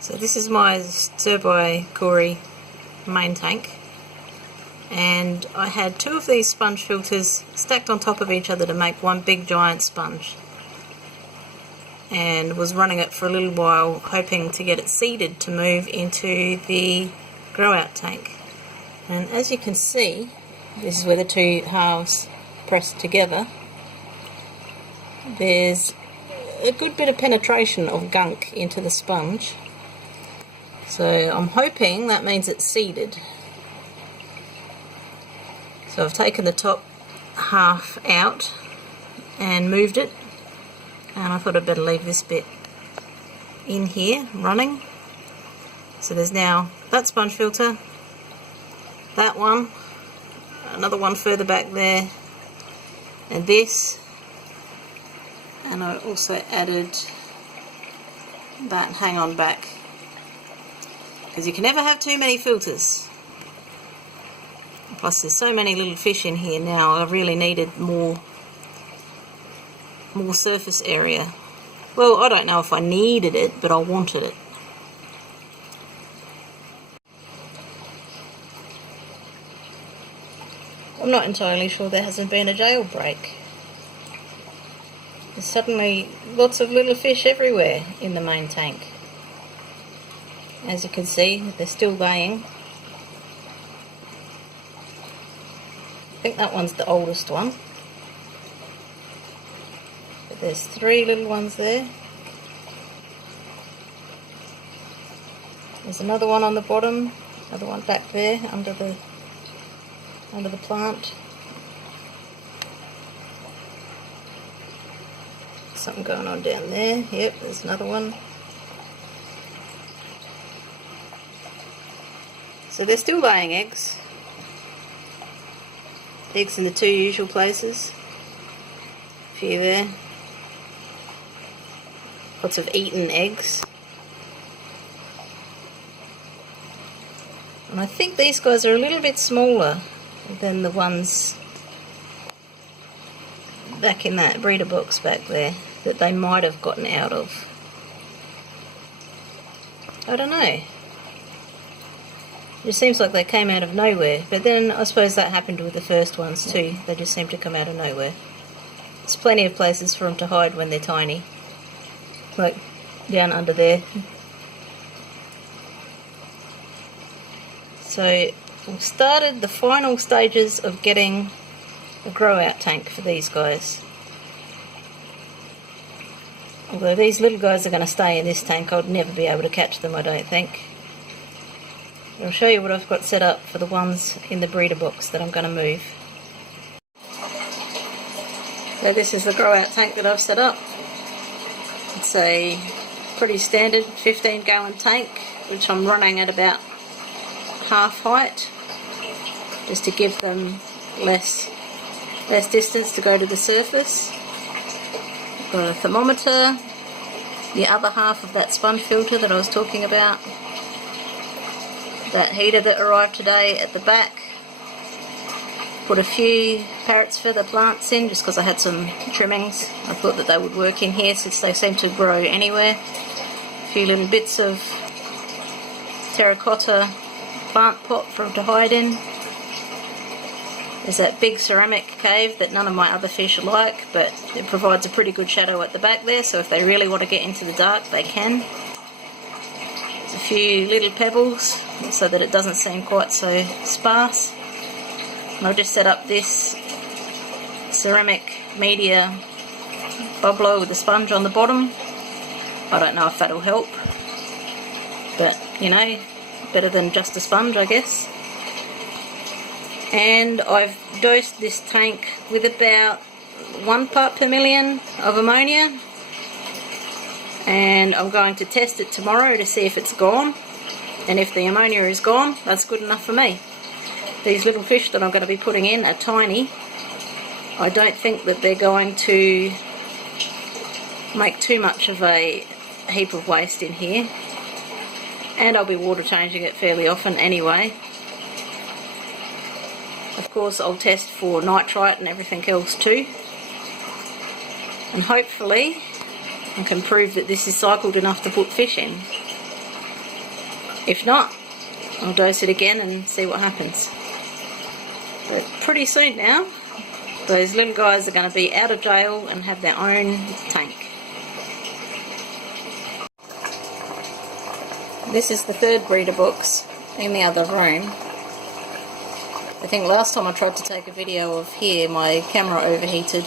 So this is my Stir by Cory main tank, and I had two of these sponge filters stacked on top of each other to make one big giant sponge, and was running it for a little while hoping to get it seeded to move into the grow out tank. And as you can see, this is where the two halves press together. There's a good bit of penetration of gunk into the sponge, so I'm hoping that means it's seeded. So I've taken the top half out and moved it, and I thought I'd better leave this bit in here running. So there's now that sponge filter, that one, another one further back there, and this, and I also added that hang on back, because you can never have too many filters. Plus there's so many little fish in here now, I really needed more surface area. Well, I don't know if I needed it, but I wanted it. I'm not entirely sure there hasn't been a jailbreak. There's suddenly lots of little fish everywhere in the main tank. As you can see, they're still laying. I think that one's the oldest one. But there's three little ones there. There's another one on the bottom, another one back there under the plant. Something going on down there. Yep, there's another one. So they're still laying eggs. Eggs in the two usual places. A few there. Lots of eaten eggs. And I think these guys are a little bit smaller than the ones back in that breeder box back there that they might have gotten out of. I don't know. It just seems like they came out of nowhere, but then I suppose that happened with the first ones too. They just seem to come out of nowhere. There's plenty of places for them to hide when they're tiny, like down under there. So we've started the final stages of getting a grow out tank for these guys. Although these little guys are going to stay in this tank, I'd never be able to catch them, I don't think. I'll show you what I've got set up for the ones in the breeder box that I'm going to move. So this is the grow out tank that I've set up. It's a pretty standard 15-gallon tank, which I'm running at about half height, just to give them less distance to go to the surface. I've got a thermometer, the other half of that sponge filter that I was talking about, that heater that arrived today at the back. Put a few parrot's feather plants in just because I had some trimmings. I thought that they would work in here since they seem to grow anywhere. A few little bits of terracotta plant pot for them to hide in. There's that big ceramic cave that none of my other fish like, but it provides a pretty good shadow at the back there, so if they really want to get into the dark, they can. There's a few little pebbles so that it doesn't seem quite so sparse. And I'll just set up this ceramic media bubbler with a sponge on the bottom. I don't know if that'll help, but you know, better than just a sponge, I guess. And I've dosed this tank with about 1 part per million of ammonia, and I'm going to test it tomorrow to see if it's gone, and if the ammonia is gone, that's good enough for me. These little fish that I'm going to be putting in are tiny. I don't think that they're going to make too much of a heap of waste in here, and I'll be water changing it fairly often anyway. Of course, I'll test for nitrite and everything else too, and hopefully I can prove that this is cycled enough to put fish in. If not, I'll dose it again and see what happens. But pretty soon now, those little guys are going to be out of jail and have their own tank. This is the third breeder box in the other room. I think last time I tried to take a video of here, my camera overheated.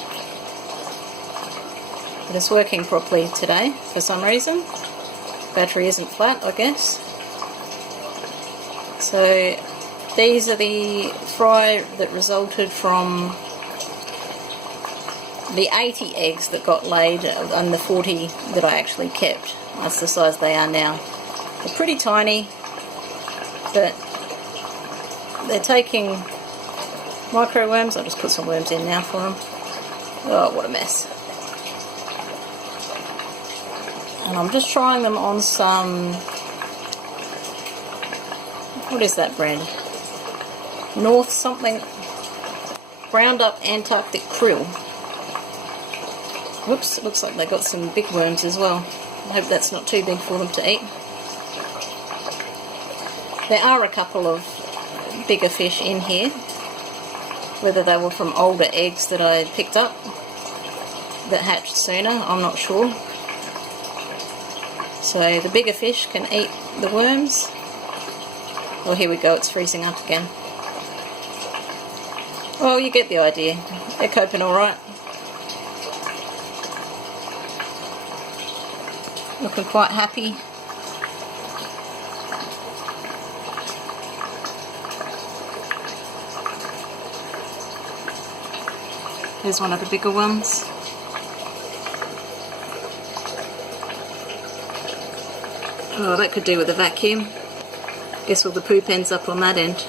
But it's working properly today for some reason. Battery isn't flat, I guess. So these are the fry that resulted from the 80 eggs that got laid and the 40 that I actually kept. That's the size they are now. They're pretty tiny, but they're taking micro worms. I'll just put some worms in now for them. Oh, what a mess. And I'm just trying them on some, what is that brand? North something, ground up Antarctic krill. Whoops, it looks like they got some big worms as well. I hope that's not too big for them to eat. There are a couple of bigger fish in here, whether they were from older eggs that I picked up that hatched sooner, I'm not sure. So the bigger fish can eat the worms. Oh, here we go, it's freezing up again. Well, you get the idea. They're coping alright. Looking quite happy. Here's one of the bigger ones. Oh, that could do with a vacuum. Guess all the poop ends up on that end.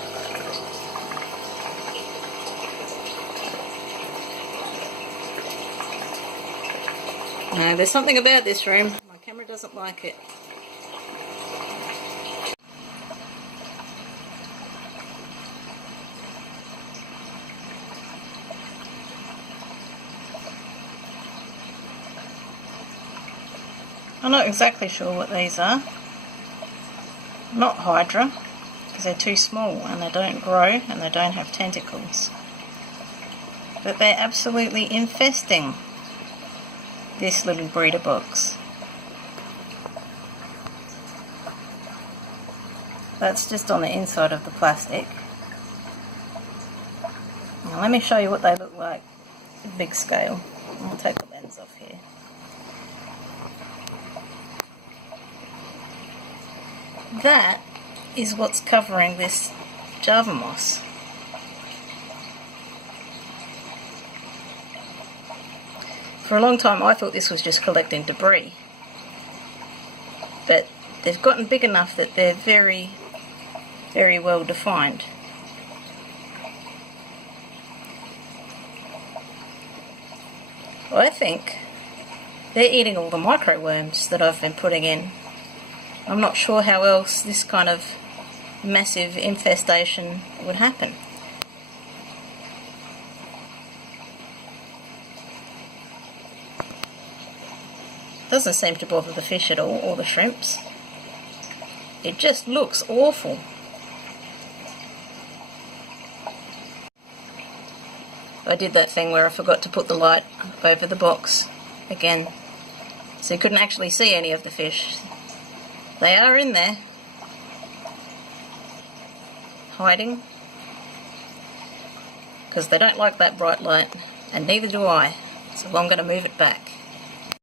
No, there's something about this room. My camera doesn't like it. I'm not exactly sure what these are. Not Hydra, because they're too small and they don't grow and they don't have tentacles. But they're absolutely infesting this little breeder box. That's just on the inside of the plastic. Now let me show you what they look like at big scale. I'll take the lens off here. That is what's covering this Java moss. For a long time I thought this was just collecting debris, but they've gotten big enough that they're very, very well defined. I think they're eating all the microworms that I've been putting in. I'm not sure how else this kind of massive infestation would happen. Doesn't seem to bother the fish at all, or the shrimps. It just looks awful. I did that thing where I forgot to put the light over the box again, so you couldn't actually see any of the fish. They are in there, hiding, because they don't like that bright light, and neither do I, so I'm going to move it back.